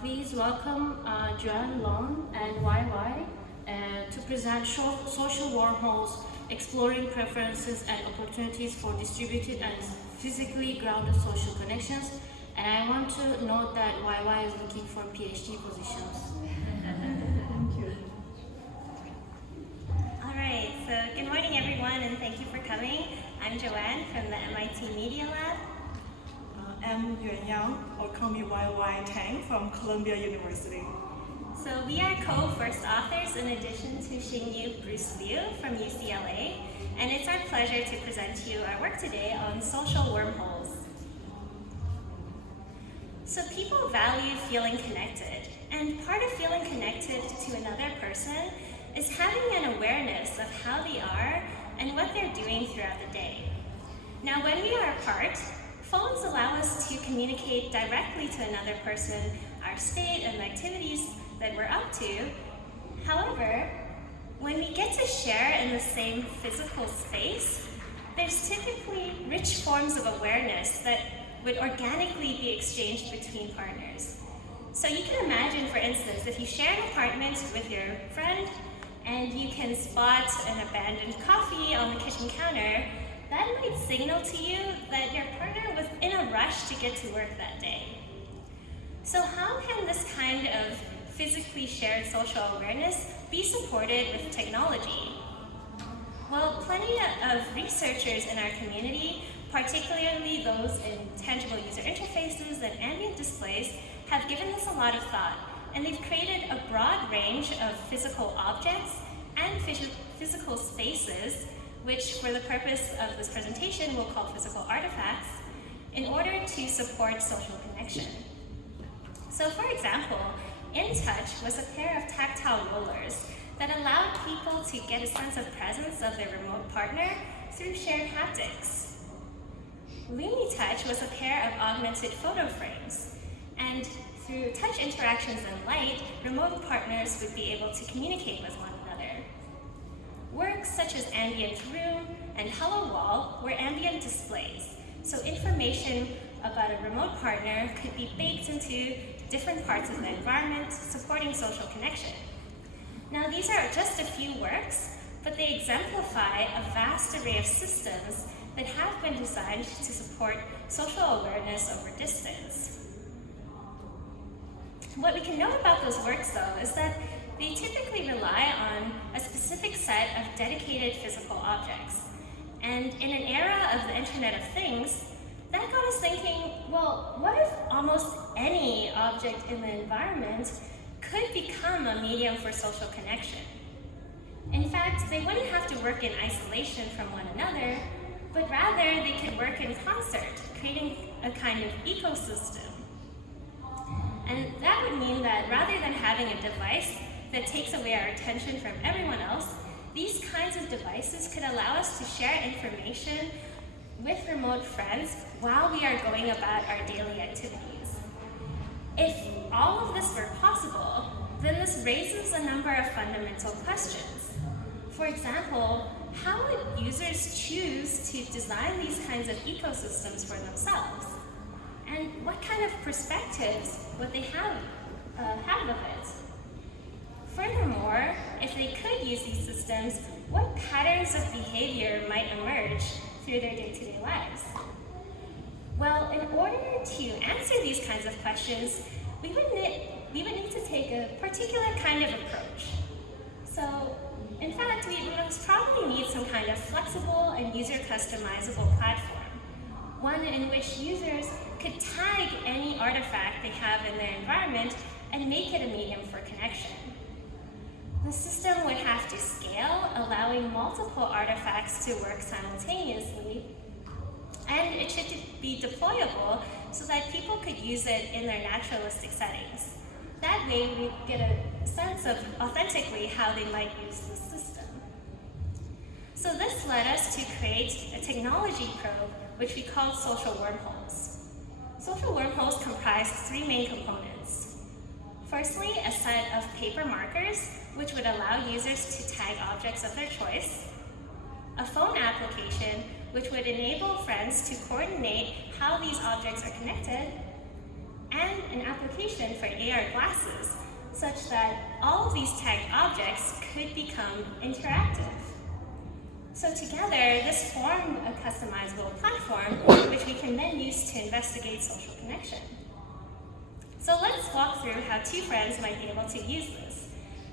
Please welcome Joanne Leong and Yuanyang to present social wormholes, exploring preferences and opportunities for distributed and physically grounded social connections. And I want to note that Yuanyang is looking for PhD positions. Thank you. All right, so good morning everyone and thank you for coming. I'm Joanne from the MIT Media Lab. I'm Yuanyang, or call me Teng from Columbia University. So we are co-first authors in addition to Xingyu Bruce Liu from UCLA, and it's our pleasure to present to you our work today on social wormholes. So people value feeling connected, and part of feeling connected to another person is having an awareness of how they are and what they're doing throughout the day. Now, when we are apart, phones allow us to communicate directly to another person our state and the activities that we're up to. However, when we get to share in the same physical space, there's typically rich forms of awareness that would organically be exchanged between partners. So you can imagine, for instance, if you share an apartment with your friend and you can spot an abandoned coffee on the kitchen counter, that might signal to you that your partner was in a rush to get to work that day. So how can this kind of physically shared social awareness be supported with technology? Well, plenty of researchers in our community, particularly those in tangible user interfaces and ambient displays, have given this a lot of thought, and they've created a broad range of physical objects and physical spaces, which for the purpose of this presentation we'll call physical artifacts, in order to support social connection. So for example, InTouch was a pair of tactile rollers that allowed people to get a sense of presence of their remote partner through shared haptics. LumiTouch was a pair of augmented photo frames, and through touch interactions and light, remote partners would be able to communicate with one another. Works such as Ambient Room and Hello Wall were ambient displays, so information about a remote partner could be baked into different parts of the environment, supporting social connection. Now, these are just a few works, but they exemplify a vast array of systems that have been designed to support social awareness over distance. What we can know about those works, though, is that they typically rely on a specific set of dedicated physical objects. And in an era of the Internet of Things, that got us thinking, well, what if almost any object in the environment could become a medium for social connection? In fact, they wouldn't have to work in isolation from one another, but rather they could work in concert, creating a kind of ecosystem. And that would mean that rather than having a device that takes away our attention from everyone else, these kinds of devices could allow us to share information with remote friends while we are going about our daily activities. If all of this were possible, then this raises a number of fundamental questions. For example, how would users choose to design these kinds of ecosystems for themselves? And what kind of perspectives would they have of it? Furthermore, if they could use these systems, what patterns of behavior might emerge through their day-to-day lives? Well, in order to answer these kinds of questions, we would need to take a particular kind of approach. So, in fact, we would probably need some kind of flexible and user-customizable platform, one in which users could tag any artifact they have in their environment and make it a medium for connection. The system would have to scale, allowing multiple artifacts to work simultaneously, and it should be deployable so that people could use it in their naturalistic settings. That way, we get a sense of authentically how they might use the system. So this led us to create a technology probe, which we called social wormholes. Social wormholes comprise three main components. Firstly, a set of paper markers, which would allow users to tag objects of their choice. A phone application, which would enable friends to coordinate how these objects are connected. and an application for AR glasses, such that all of these tagged objects could become interactive. So together, this formed a customizable platform which we can then use to investigate social connection. So let's walk through how two friends might be able to use this.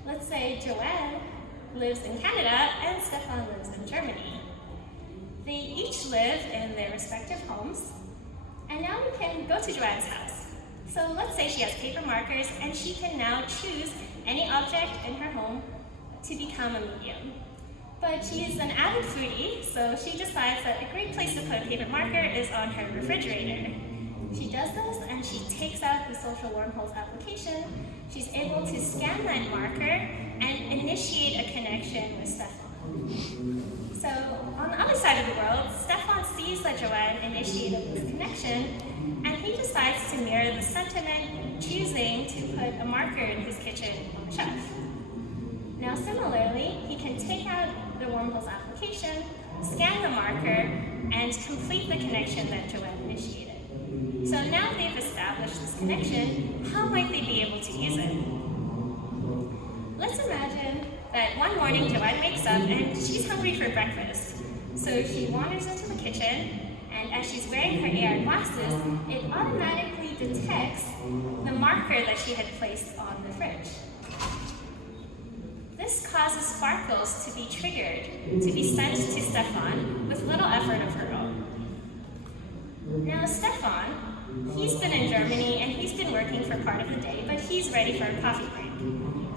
Let's say Joanne lives in Canada and Stefan lives in Germany. They each live in their respective homes, and now we can go to Joanne's house. So let's say she has paper markers and she can now choose any object in her home to become a medium. But she's an avid foodie, so she decides that a great place to put a paper marker is on her refrigerator. She does this and she takes out the Social Wormholes application. She's able to scan that marker and initiate a connection with Stefan. So on the other side of the world, Stefan sees that Joanne initiated this connection and he decides to mirror the sentiment, choosing to put a marker in his kitchen on the shelf. Now similarly, he can take out the Wormholes application, scan the marker, and complete the connection that Joanne initiated. So now they've established this connection, how might they be able to use it? Let's imagine that one morning Joanne wakes up and she's hungry for breakfast. So she wanders into the kitchen, and as she's wearing her AR glasses, it automatically detects the marker that she had placed on the fridge. This causes sparkles to be triggered, to be sent to Stefan with little effort of her own. Now Stefan, he's been in Germany and he's been working for part of the day, but he's ready for a coffee break.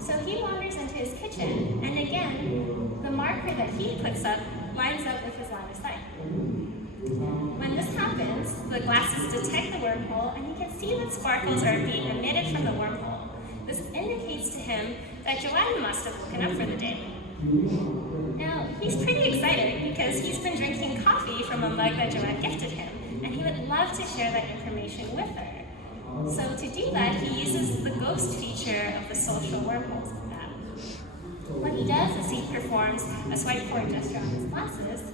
So he wanders into his kitchen, and again, the marker that he puts up lines up with his line of sight. When this happens, the glasses detect the wormhole, and he can see that sparkles are being emitted from the wormhole. This indicates to him that Joanne must have woken up for the day. Now, he's pretty excited because he's been drinking coffee from a mug that Joanne gifted him, and he would love to share that information with her. So to do that, he uses the ghost feature of the Social Wormholes app. What he does is he performs a swipe forward gesture on his glasses.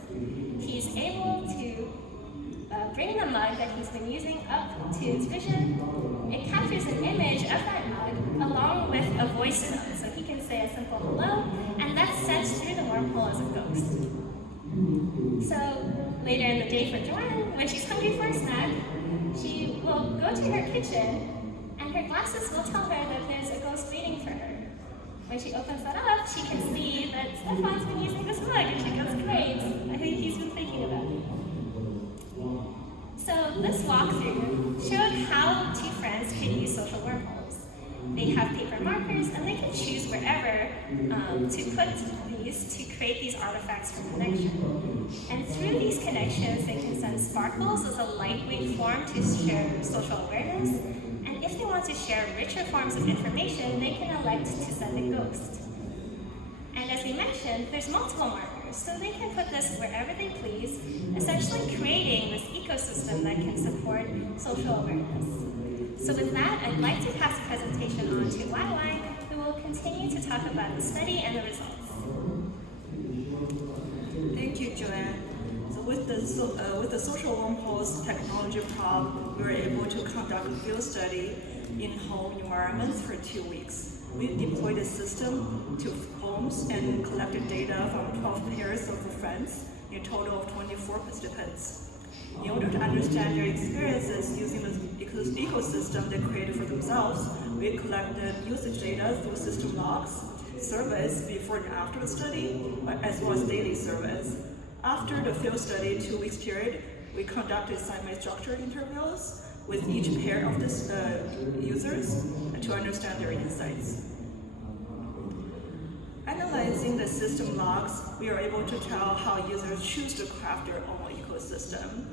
He's able to bring the mug that he's been using up to his vision. It captures an image of that mug along with a voice note. So he can say a simple hello, and that's sent through the wormhole as a ghost. So later in the day for Joanne, when she's hungry for a snack, she will go to her kitchen, and her glasses will tell her that there's a ghost waiting for her. When she opens that up, she can see that Stefan's been using this mug, and she goes, great, I think he's been thinking about me. So this walkthrough showed how two friends could use social wormholes. They have paper markers, and they can choose wherever to put these to create these artifacts for connection. And through these connections, they can send sparkles as a lightweight form to share social awareness. And if they want to share richer forms of information, they can elect to send a ghost. And as we mentioned, there's multiple markers, so they can put this wherever they please, essentially creating this ecosystem that can support social awareness. So with that, I'd like to pass the presentation on to Yuanyang, who will continue to talk about the study and the results. Thank you, Joanne. So with the social wormholes technology prop, we were able to conduct a field study in home environments for 2 weeks. We deployed a system to homes and collected data from 12 pairs of friends, in a total of 24 participants. In order to understand their experiences using the ecosystem they created for themselves, we collected usage data through system logs, surveys before and after the study, as well as daily surveys. After the field study 2 weeks period, we conducted semi-structured interviews with each pair of these users to understand their insights. Analyzing the system logs, we are able to tell how users choose to craft their own ecosystem.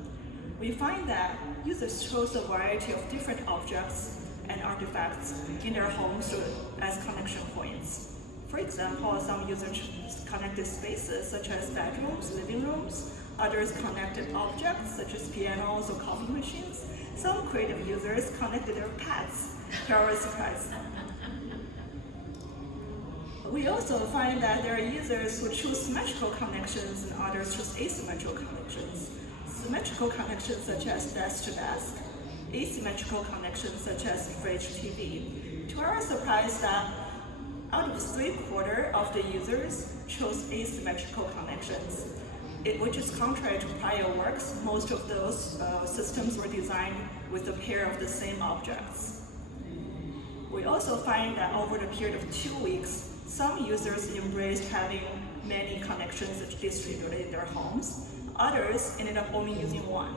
We find that users chose a variety of different objects and artifacts in their homes as connection points. For example, some users connected spaces such as bedrooms, living rooms. Others connected objects such as pianos or coffee machines. Some creative users connected their pets to our surprise. We also find that there are users who choose symmetrical connections and others choose asymmetrical connections. Symmetrical connections such as desk to desk asymmetrical connections such as fridge TV. To our surprise, that out of 3/4 of the users chose asymmetrical connections, which is contrary to prior works. Most of those systems were designed with a pair of the same objects. We also find that over the period of 2 weeks, some users embraced having many connections distributed in their homes. Others ended up only using one.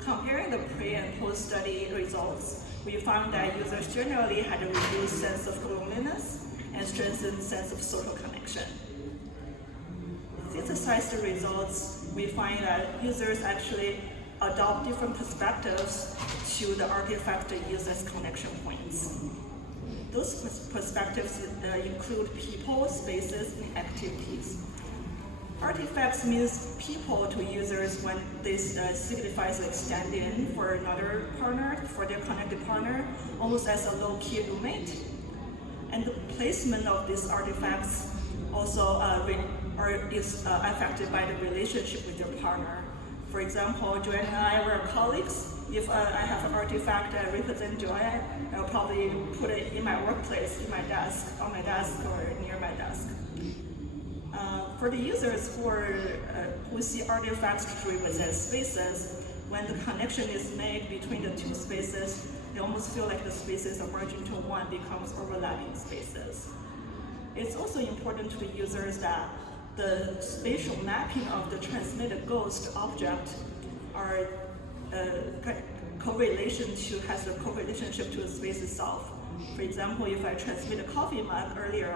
Comparing the pre- and post-study results, we found that users generally had a reduced sense of loneliness and strengthened sense of social connection. Synthesize the results, we find that users actually adopt different perspectives to the artifact they use as connection points. Those perspectives include people, spaces, and activities. Artifacts means people to users when this signifies a stand-in for another partner, for their connected partner, almost as a low-key roommate. And the placement of these artifacts also is affected by the relationship with their partner. For example, Joanne and I were colleagues. If I have an artifact that represents Joanne, I'll probably put it in my workplace, in my desk, on my desk, or near my desk. For the users who see artifacts to represent spaces, when the connection is made between the two spaces, they almost feel like the spaces are merged into one, becomes overlapping spaces. It's also important to the users that the spatial mapping of the transmitted ghost object has a correlationship to the space itself. For example, if I transmit a coffee mug earlier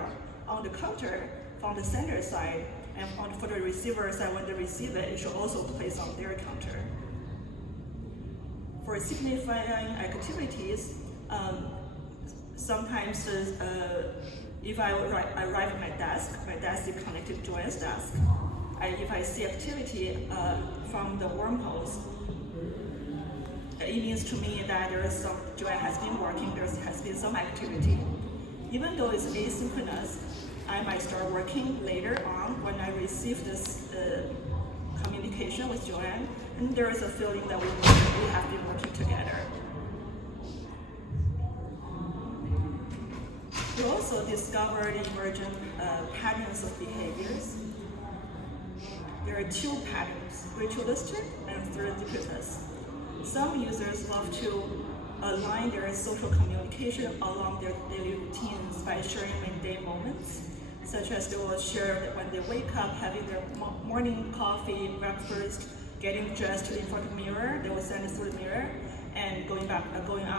on the counter from the sender side, and for the receiver side, when they receive it, it should also place on their counter. For signifying activities, sometimes if I arrive at my desk is connected to Joanne's desk. If I see activity from the wormholes, it means to me that Joanne has been working, there has been some activity. Even though it's asynchronous, I might start working later on when I receive this communication with Joanne, and there is a feeling that we have been working together. We also discovered emergent patterns of behaviors. There are two patterns, ritualistic and serendipitous. Some users love to align their social communication along their daily routines by sharing mundane moments, such as they will share that when they wake up, having their morning coffee, breakfast, getting dressed in front of the mirror, they will send it through the mirror, and going out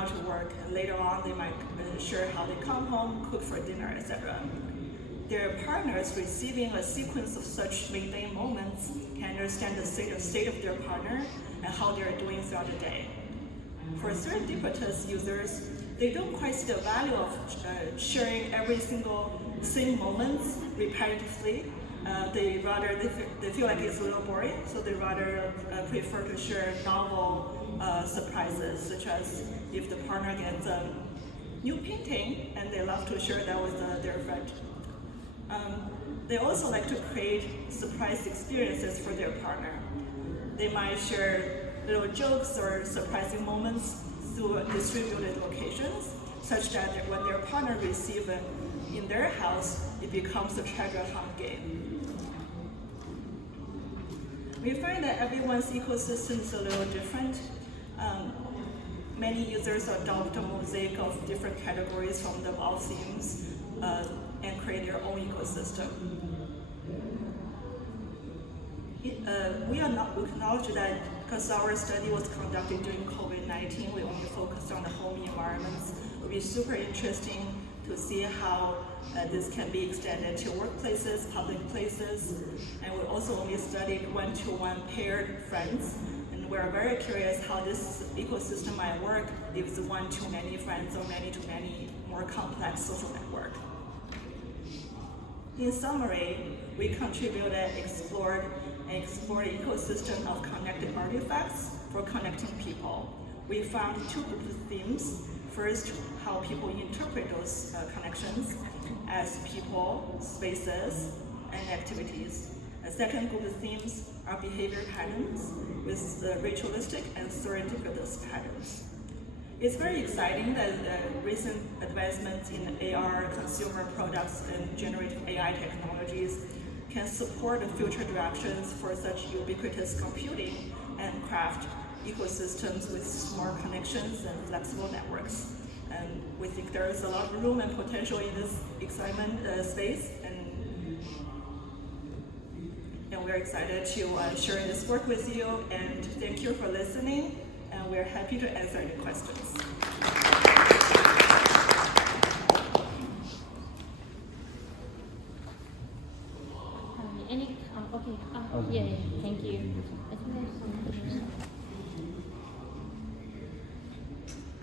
to work. And later on, they might share how they come home, cook for dinner, etc. Their partners receiving a sequence of such mundane moments can understand the state of their partner and how they are doing throughout the day. For serendipitous users, they don't quite see the value of sharing every single same moments repetitively. They feel like it's a little boring, so they rather prefer to share novel surprises, such as if the partner gets a new painting and they love to share that with their friend. They also like to create surprise experiences for their partner. They might share little jokes or surprising moments through distributed locations, such that when their partner receives it in their house, it becomes a treasure hunt game. We find that everyone's ecosystem is a little different. Many users adopt a mosaic of different categories from the above themes and create their own ecosystem. We acknowledge that because our study was conducted during COVID-19, we only focused on the home environments. It would be super interesting to see how this can be extended to workplaces, public places, and we also only studied one-to-one paired friends. And we're very curious how this ecosystem might work if it's one-to-many friends or many-to-many more complex social network. In summary, we contributed, explored the ecosystem of connected artifacts for connecting people. We found two groups of themes. First, how people interpret those connections as people, spaces, and activities. A second group of themes are behavior patterns. with the ritualistic and serendipitous patterns. It's very exciting that recent advancements in AR consumer products and generative AI technologies can support the future directions for such ubiquitous computing and craft ecosystems with smart connections and flexible networks. And we think there is a lot of room and potential in this excitement space, and we're excited to share this work with you, and thank you for listening, and we're happy to answer your questions. Yeah, thank you.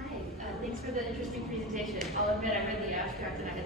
Hi, thanks for the interesting presentation. I'll admit I read the abstract and I had